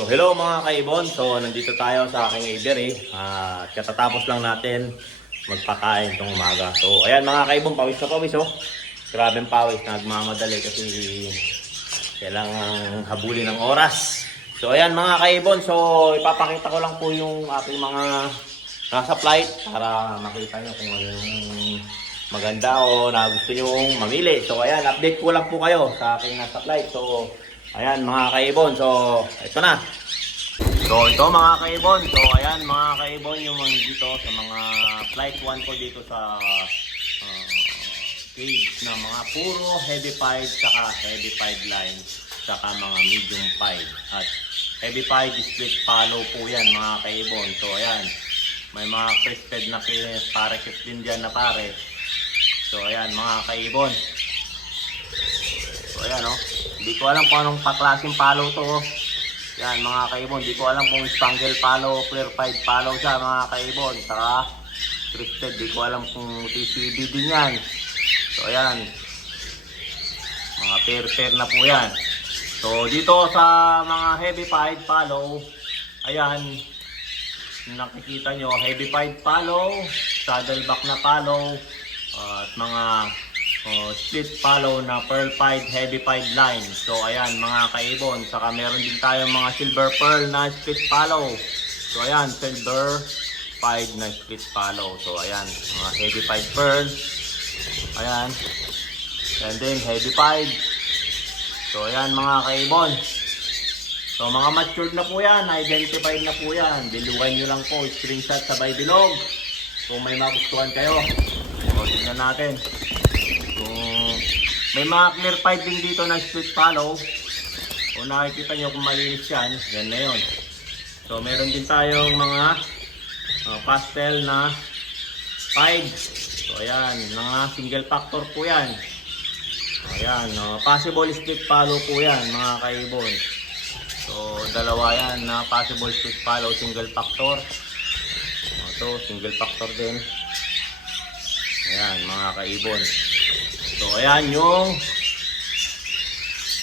So hello mga kaibon, so nandito tayo sa aking aviary at katatapos lang natin magpakain itong umaga. So ayan mga kaibon, pawis na pawis oh. Grabe pawis, nagmamadali kasi kailangan habulin ng oras. So ayan mga kaibon, so ipapakita ko lang po yung ating mga nasa flight para makita nyo kung ano yung maganda o na gusto nyo mamili. So ayan, update ko lang po kayo sa aking nasa flight. So ayan mga kaibon, so ito na. So ito mga kaibon, so ayan mga kaibon yung mga dito sa mga flight 1 ko dito sa uh, cage na mga puro heavy pied saka heavy pied line saka mga medium pied at heavy pied split follow po yan mga kaibon. So ayan, may mga crested na parekit din dyan na pare. So ayan mga kaibon. So ayan oh, hindi ko alam kung anong paklaseng follow to oh. Yan mga kaibon, di ko alam kung spangle palo pied palo siya mga kaibon. Saka twisted, di ko alam kung TCB din yan. So ayan, mga pair-pair na po yan. So dito sa mga heavy pied palo, ayan, nakikita nyo, heavy pied palo, saddleback na palo, at mga oh, split follow na pearl pied heavy pied line. So ayan mga kaibon, saka meron din tayong mga silver pearl na split follow. So ayan, silver pied na split follow. So ayan, mga heavy pied pearl. Ayan. And then heavy pied. So ayan mga kaibon. So mga matured na po yan, identified na po yan. Bilugan nyo lang po, screenshot sa by bilog. Kung may magustuhan kayo. So tignan natin. May mga clear pipe din dito na split follow. Kung nakikita nyo kung malinis yan, yan na yun. So meron din tayong mga uh, pastel na pipe. So ayan, mga single factor po yan. Ayan, no, possible split follow po yan mga kaibon. So dalawa yan na possible split follow single factor. Ito, single factor din. Ayan, mga kaibon. Ayan yung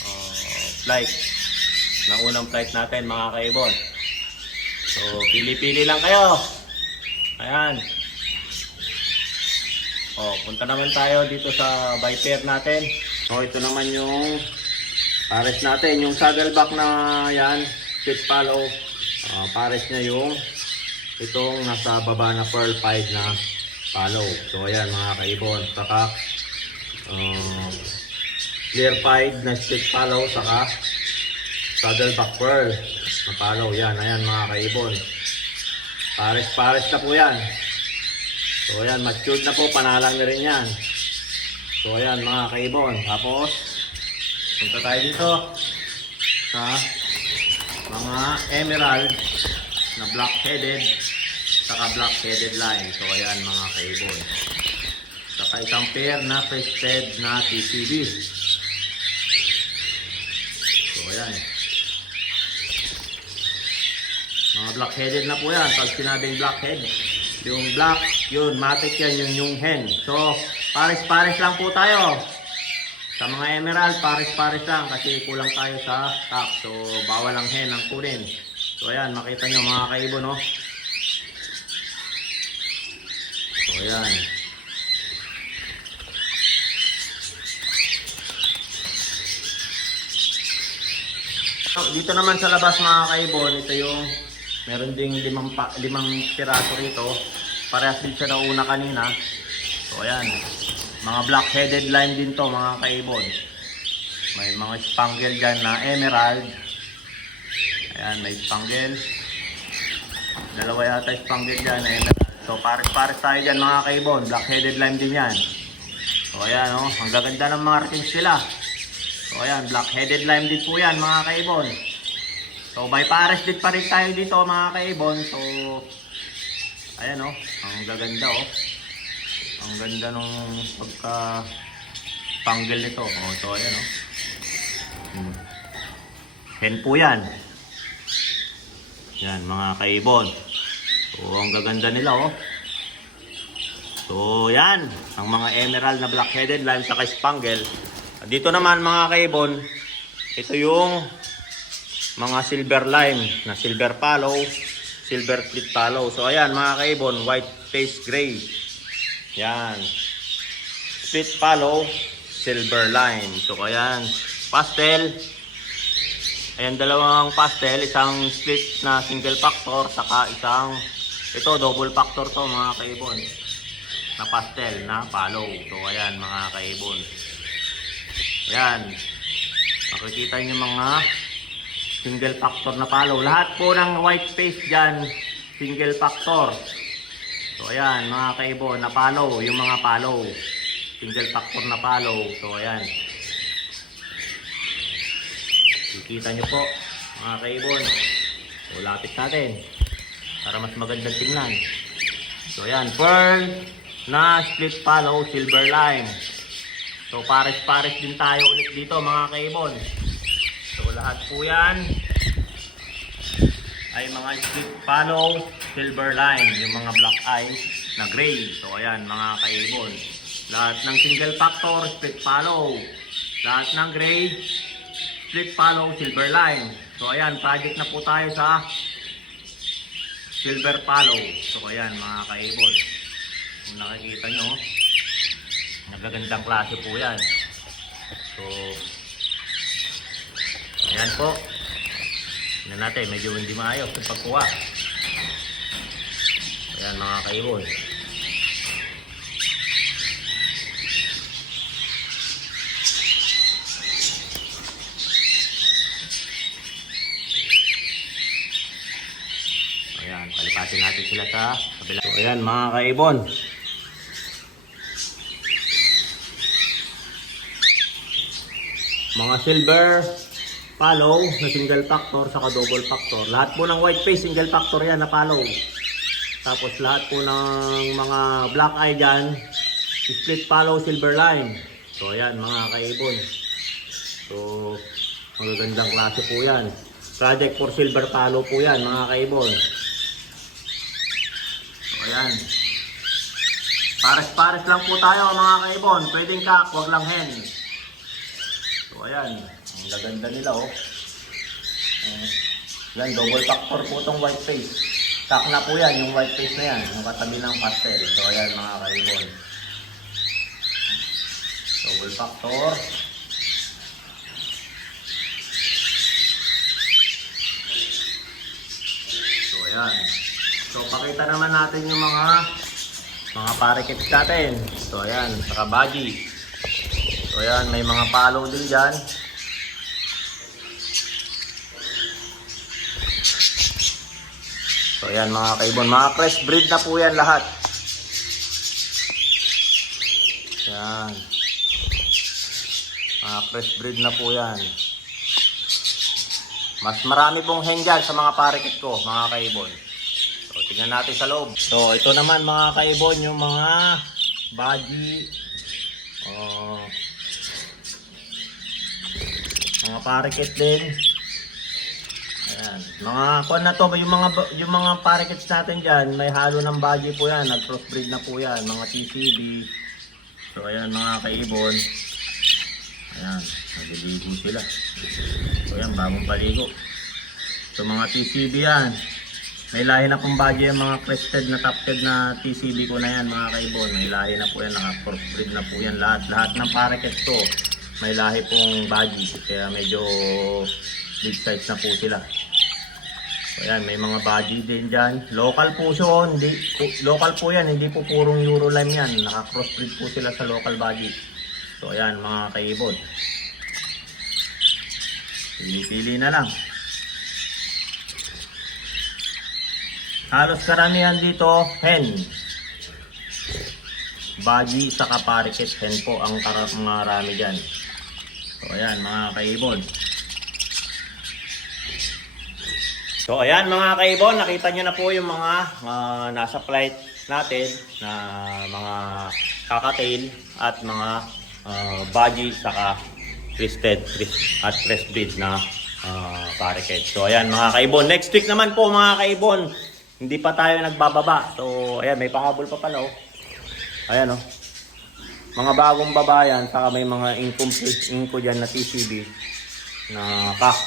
uh, flight. Na unang flight natin, mga kaibon. So, pili-pili lang kayo. Ayan. Oh, punta naman tayo dito sa Viper natin. So, ito naman yung pares natin. Yung saddleback na yan, split follow. ah, pares niya yung itong nasa baba na pearl pied na follow. So ayan mga kaibon, saka uh, clear pied na split follow, saka saddleback pearl na follow. Yan, ayan mga kaibon. Pares-pares na po yan. So ayan, matured na po, panalang na rin yan. So ayan mga kaibon. Tapos, punta tayo dito sa mga emerald na black-headed saka black-headed line. So ayan mga kaibon. Saka isang na crested na TCB. So ayan. Mga black-headed na po yan. Pag sinabing blackhead, yung black, yun, matic yan, yung yung hen. So, pares-pares lang po tayo. Sa mga emerald, pares-pares lang kasi kulang tayo sa stock. So, bawal ang hen ang kunin. So, ayan, makita nyo mga kaibo, no? So, ayan. Dito naman sa labas mga kaibon, ito yung meron ding limang, pa, limang piraso rito. Parehas din siya na una kanina. So ayan, mga black-headed line din to mga kaibon. May mga spangle dyan na emerald. Ayan, may spangle. Dalawa yata spangle dyan na emerald. So pares-pares tayo dyan mga kaibon. Black-headed line din yan. So ayan oh, ang gaganda ng markings nila. So ayan, black-headed lime din po yan mga kaibon. So by pares din pa rin tayo dito mga kaibon. So ayan oh, ang gaganda oh. Ang ganda nung pagka panggil nito. Oh, so ayan oh. Hmm. Hen po yan. Yan mga kaibon. So ang gaganda nila oh. So yan, ang mga emerald na black-headed lime sa spangle. Dito naman mga kaibon, ito yung mga silver lime na silver palo, silver split palo. So ayan mga kaibon, white face gray. Yan. Split palo, silver lime. So ayan, pastel. Ayan dalawang pastel, isang split na single factor, saka isang ito double factor to mga kaibon. Na pastel na palo. So ayan mga kaibon. Ayan. Makikita niyo mga single factor na palo. Lahat po ng white space dyan, single factor. So ayan, mga kaibon, na palo, yung mga palo. Single factor na palo. So ayan. Kikita nyo po, mga kaibon. So lapit natin. Para mas magandang tingnan. So ayan, pearl na split palo, silver lime. So pares-pares din tayo ulit dito mga kaibon. So lahat po yan ay mga split follow, silver line, yung mga black eye na gray. So ayan mga kaibon. Lahat ng single factor, split follow. Lahat ng gray, split follow, silver line. So ayan, project na po tayo sa silver follow. So ayan mga kaibon. Kung nakikita nyo, nagagandang klase po yan. So, ayan po. Tingnan natin, medyo hindi maayos yung pagkuha. Ayan mga kaibon. Ayan, palipatin natin sila sa kabila. So, ayan mga kaibon. Mga silver follow na single factor saka double factor. Lahat po ng white face single factor yan na follow. Tapos lahat po ng mga black eye dyan, split follow silver line. So ayan mga kaibon. So magagandang klase po yan. Project for silver follow po yan mga kaibon. So ayan. Pares-pares lang po tayo mga kaibon. Pwedeng kak, wag lang hen. So ayan, ang gaganda nila oh. Uh, yan, double factor po itong white face. Kak na po yan, yung white face na yan, yung katabi ng pastel. So ayan mga kaibon. Double factor. So ayan. So pakita naman natin yung mga mga parikits natin. So ayan, saka body. So ayan, may mga palo din dyan. So ayan mga kaibon, mga fresh breed na po yan lahat. Yan. Mga fresh breed na po yan. Mas marami pong hen sa mga parikit ko, mga kaibon. So tingnan natin sa loob. So ito naman mga kaibon, yung mga body. Mga parikit din. Ayan. Mga kuan na to, yung mga yung mga parikits natin diyan, may halo ng baggy po 'yan, nag-crossbreed na po 'yan, mga TCB. So ayan mga kaibon. Ayan, nagliligo sila. So ayan, bagong paligo. So mga TCB 'yan. May lahi na pong bagay yung mga crested na tufted na TCB ko na yan mga kaibon. May lahi na po yan, naka-crossbreed na po yan lahat. Lahat ng parikits ko, may lahi pong baggy. Kaya medyo big size na po sila. So yan, may mga body din dyan. Local po siya, hindi, pu- local po yan, hindi po purong Eurolime yan. Naka-crossbreed po sila sa local body. So ayan, mga kaibon. Pili-pili na lang. Halos karamihan dito, hen. Bagi sa kaparikit, hen po ang kara- mga rami dyan. So ayan, mga kaibon. So ayan mga kaibon, nakita nyo na po yung mga ah, nasa flight natin na mga kakatail at mga uh, body saka twisted twist, at crest breed na uh, parakeet. So ayan mga kaibon, next week naman po mga kaibon, hindi pa tayo nagbababa. So ayan, may pangabol pa pala oh. Ayan oh. Mga bagong babayan, saka may mga incomplete inko dyan na TCB na kak.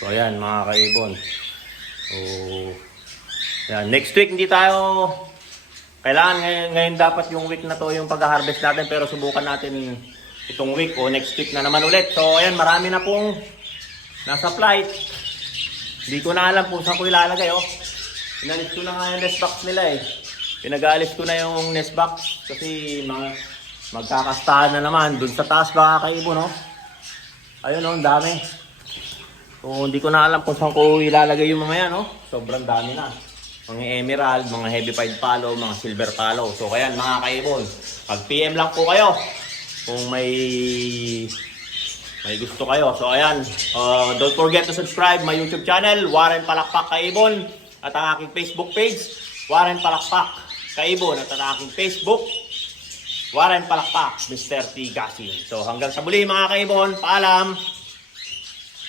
So ayan mga kaibon. So, yan. Next week hindi tayo kailangan ngayon, ngayon dapat yung week na to yung pag-harvest natin pero subukan natin itong week o next week na naman ulit. So ayan marami na pong nasa flight. Hindi ko na alam kung saan ko ilalagay oh. Inalis ko na nga yung nest box nila eh. Pinag-aalis ko na yung nest box kasi mga magkakastahan na naman dun sa taas baka kaibo no. Ayun oh, ang dami. So, hindi ko na alam kung saan ko ilalagay yung mga yan, no? Sobrang dami na. Mga emerald, mga heavy pied palo, mga silver palo. So, kaya mga kaibon, pag-PM lang po kayo kung may may gusto kayo. So, ayan. Uh, don't forget to subscribe my YouTube channel, Warren Palakpak Kaibon. At ang aking Facebook page, Warren Palakpak Kaibon. At ang aking Facebook, Warren Palakpak, Mr. T. Gasin. So, hanggang sa muli mga kaibon, paalam!